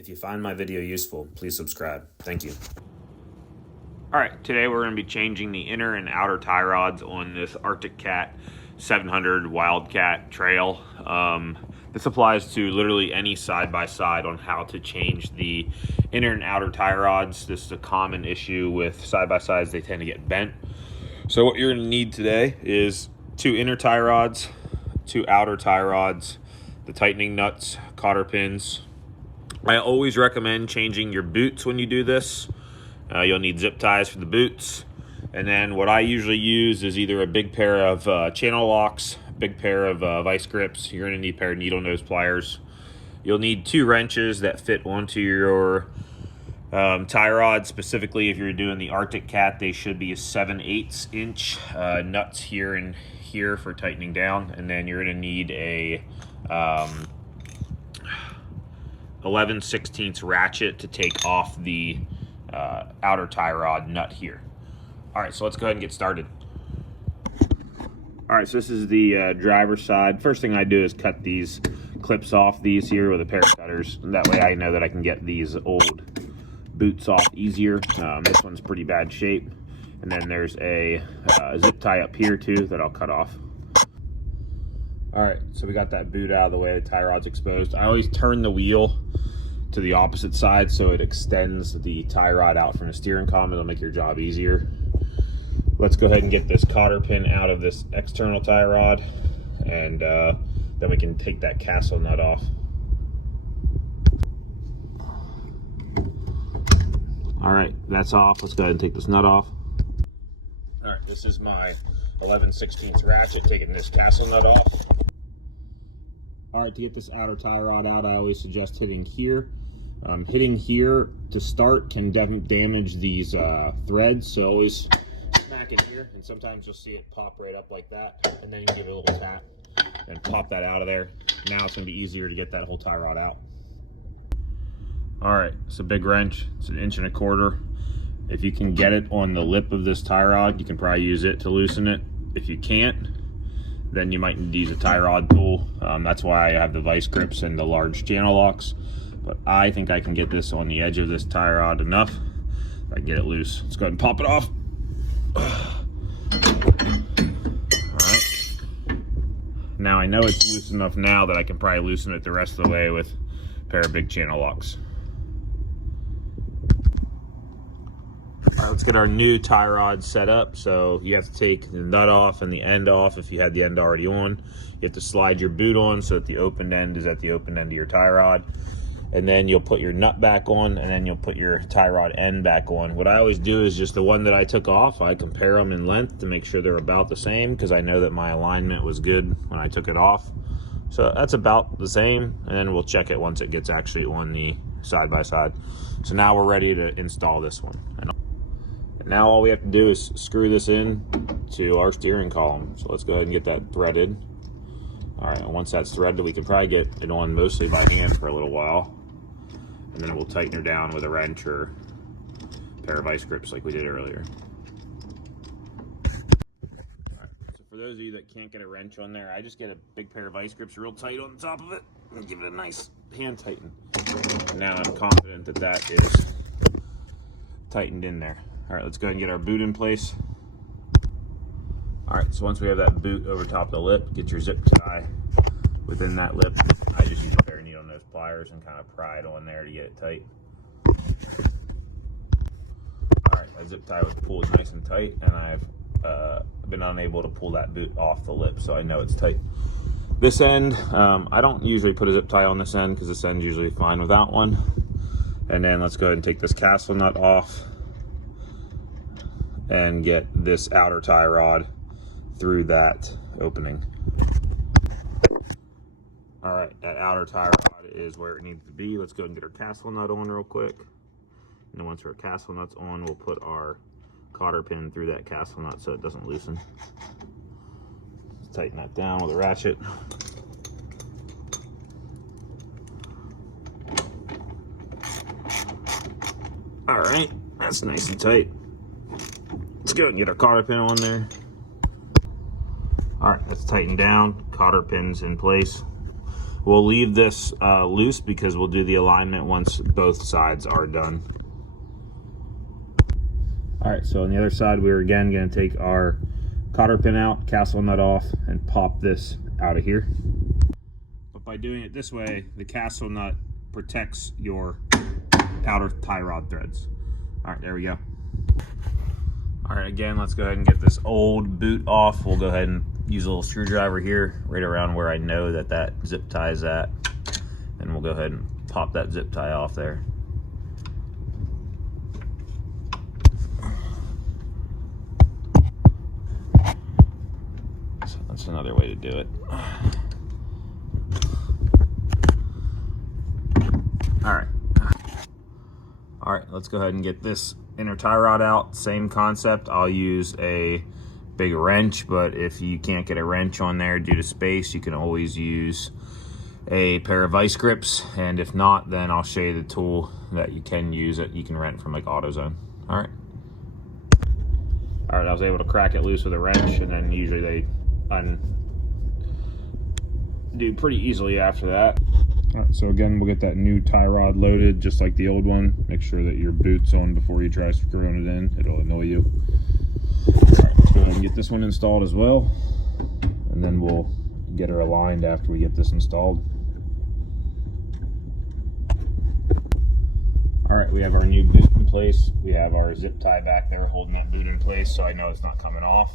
If you find my video useful, please subscribe. Thank you. All right, today we're going to be changing the inner and outer tie rods on this Arctic Cat 700 Wildcat trail. This applies to literally any side-by-side on how to change the inner and outer tie rods. This is a common issue with side-by-sides. They tend to get bent. So what you're going to need today is 2 inner tie rods, 2 outer tie rods, the tightening nuts, cotter pins. I always recommend changing your boots when you do this. You'll need zip ties for the boots. And then what I usually use is either a big pair of channel locks, a big pair of vice grips. You're going to need a pair of needle nose pliers. You'll need 2 wrenches that fit onto your tie rod. Specifically, if you're doing the Arctic Cat, they should be a 7/8 inch nuts here and here for tightening down. And then you're going to need a 11/16 ratchet to take off the outer tie rod nut here. All right, so let's go ahead and get started. All right, so this is the driver's side. First thing I do is cut these clips off these here with a pair of cutters. And that way I know that I can get these old boots off easier. This one's pretty bad shape. And then there's a zip tie up here too that I'll cut off. All right, so we got that boot out of the way, the tie rod's exposed. I always turn the wheel to the opposite side so it extends the tie rod out from the steering column. It'll make your job easier. Let's go ahead and get this cotter pin out of this external tie rod, and then we can take that castle nut off. All right, that's off. Let's go ahead and take this nut off. All right, this is my 11/16 ratchet, taking this castle nut off. All right, to get this outer tie rod out, I always suggest hitting here. Hitting here to start can damage these threads, so always smack it here, and sometimes you'll see it pop right up like that, and then you give it a little tap and pop that out of there. Now it's going to be easier to get that whole tie rod out. All right, it's a big wrench. It's 1 1/4 inch. If you can get it on the lip of this tie rod, you can probably use it to loosen it. If you can't, then you might need to use a tie rod tool. That's why I have the vice grips and the large channel locks. But I think I can get this on the edge of this tie rod enough. If I can get it loose. Let's go ahead and pop it off. All right. Now I know it's loose enough now that I can probably loosen it the rest of the way with a pair of big channel locks. All right, let's get our new tie rod set up. So you have to take the nut off and the end off if you had the end already on. You have to slide your boot on so that the open end is at the open end of your tie rod. And then you'll put your nut back on, and then you'll put your tie rod end back on. What I always do is just the one that I took off, I compare them in length to make sure they're about the same, because I know that my alignment was good when I took it off. So that's about the same, and then we'll check it once it gets actually on the side-by-side. So now we're ready to install this one. And now all we have to do is screw this in to our steering column. So let's go ahead and get that threaded. All right, and once that's threaded, we can probably get it on mostly by hand for a little while. And then we'll tighten her down with a wrench or a pair of vice grips like we did earlier. All right, so for those of you that can't get a wrench on there, I just get a big pair of vice grips real tight on the top of it and give it a nice hand tighten. And now I'm confident that that is tightened in there. All right, let's go ahead and get our boot in place. All right, so once we have that boot over top of the lip, get your zip tie within that lip. I just use a pair of needle nose pliers and kind of pry it on there to get it tight. All right, that zip tie was pulled nice and tight, and I've been unable to pull that boot off the lip, so I know it's tight. This end, I don't usually put a zip tie on this end because this end's usually fine without one. And then let's go ahead and take this castle nut off and get this outer tie rod through that opening. All right, that outer tie rod is where it needs to be. Let's go and get our castle nut on real quick. And then once our castle nut's on, we'll put our cotter pin through that castle nut so it doesn't loosen. Let's tighten that down with a ratchet. All right, that's nice and tight. Let's go and get our cotter pin on there. All right, that's tightened down. Cotter pin's in place. We'll leave this loose because we'll do the alignment once both sides are done. All right, so on the other side, we're again gonna take our cotter pin out, castle nut off, and pop this out of here. But by doing it this way, the castle nut protects your outer tie rod threads. All right, there we go. All right, again, let's go ahead and get this old boot off. We'll go ahead and use a little screwdriver here, right around where I know that that zip tie is at. And we'll go ahead and pop that zip tie off there. So that's another way to do it. All right, let's go ahead and get this inner tie rod out. Same concept. I'll use a big wrench, but if you can't get a wrench on there due to space, you can always use a pair of vice grips. And if not, then I'll show you the tool that you can use that you can rent from like AutoZone. All right, I was able to crack it loose with a wrench, and then usually they undo pretty easily after that. All right, so again, we'll get that new tie rod loaded just like the old one. Make sure that your boot's on before you try screwing it in. It'll annoy you. All right, let's go ahead and get this one installed as well. And then we'll get her aligned after we get this installed. All right, we have our new boot in place. We have our zip tie back there holding that boot in place so I know it's not coming off.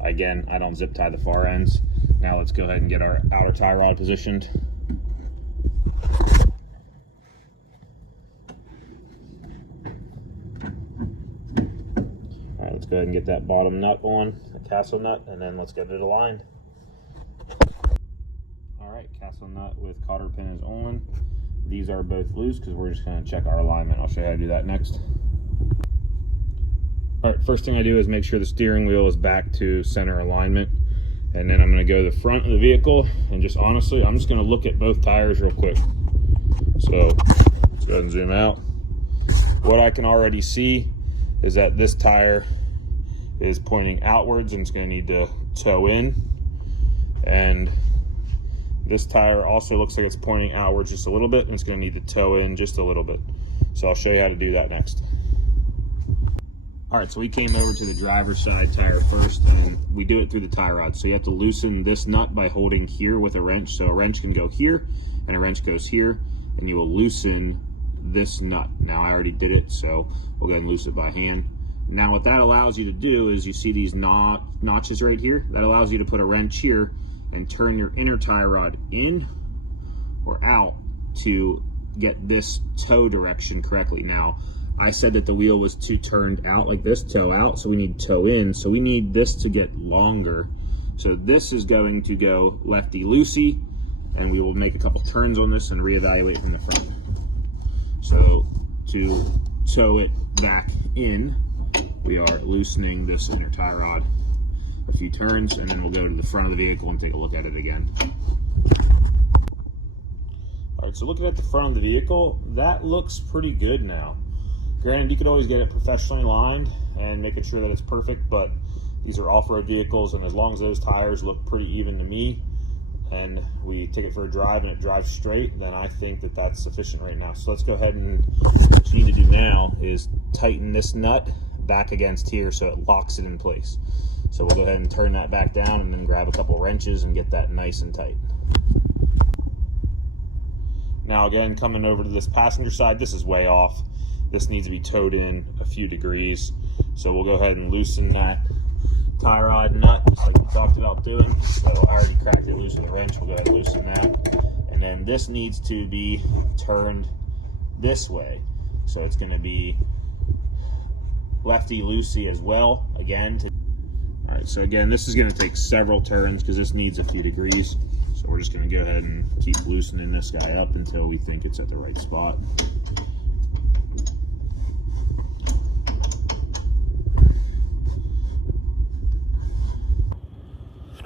Again, I don't zip tie the far ends. Now let's go ahead and get our outer tie rod positioned. All right, let's go ahead and get that bottom nut on, the castle nut, and then let's get it aligned. All right, castle nut with cotter pin is on. These are both loose because we're just going to check our alignment. I'll show you how to do that next. All right, first thing I do is make sure the steering wheel is back to center alignment. And then I'm going to go to the front of the vehicle and just honestly, I'm just going to look at both tires real quick. So let's go ahead and zoom out. What I can already see is that this tire is pointing outwards and it's going to need to toe in. And this tire also looks like it's pointing outwards just a little bit and it's going to need to toe in just a little bit. So I'll show you how to do that next. All right, so we came over to the driver's side tire first, and we do it through the tie rod. So you have to loosen this nut by holding here with a wrench. So a wrench can go here, and a wrench goes here, and you will loosen this nut. Now I already did it, so we'll go ahead and loosen it by hand. Now what that allows you to do is you see these notches right here? That allows you to put a wrench here and turn your inner tie rod in or out to get this toe direction correctly. Now, I said that the wheel was turned out like this, toe out, so we need toe in. So we need this to get longer. So this is going to go lefty-loosey, and we will make a couple turns on this and reevaluate from the front. So to toe it back in, we are loosening this inner tie rod a few turns, and then we'll go to the front of the vehicle and take a look at it again. All right, so looking at the front of the vehicle, that looks pretty good now. Granted, you could always get it professionally lined and making sure that it's perfect, but these are off-road vehicles, and as long as those tires look pretty even to me and we take it for a drive and it drives straight, then I think that that's sufficient right now. So let's go ahead, and what you need to do now is tighten this nut back against here so it locks it in place. So we'll go ahead and turn that back down and then grab a couple wrenches and get that nice and tight. Now again, coming over to this passenger side, this is way off. This needs to be towed in a few degrees. So we'll go ahead and loosen that tie rod nut, just like we talked about doing. So I already cracked it loose with a wrench. We'll go ahead and loosen that. And then this needs to be turned this way. So it's going to be lefty-loosey as well. Again, all right, so again, this is going to take several turns because this needs a few degrees. So we're just going to go ahead and keep loosening this guy up until we think it's at the right spot.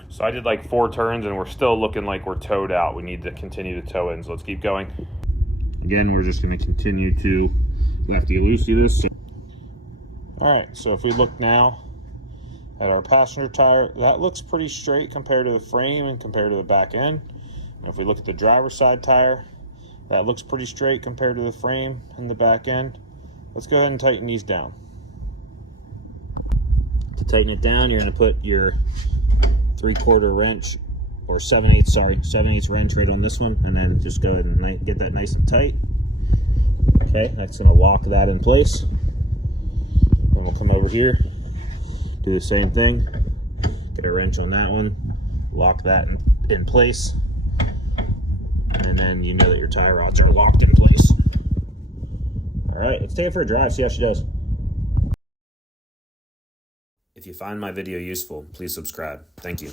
So I did like 4 turns and we're still looking like we're towed out. We need to continue to tow in, so let's keep going. Again, we're just going to continue to lefty-loosey this. All right, so if we look now at our passenger tire, that looks pretty straight compared to the frame and compared to the back end. If we look at the driver's side tire, that looks pretty straight compared to the frame and the back end. Let's go ahead and tighten these down. To tighten it down, you're going to put your 3/4 wrench, or 7/8 wrench right on this one, and then just go ahead and get that nice and tight. Okay, that's going to lock that in place. Then we'll come over here, do the same thing, get a wrench on that one, lock that in place, and then you know that your tie rods are locked in place. All right, let's take it for a drive, see how she does. If you find my video useful, please subscribe. Thank you.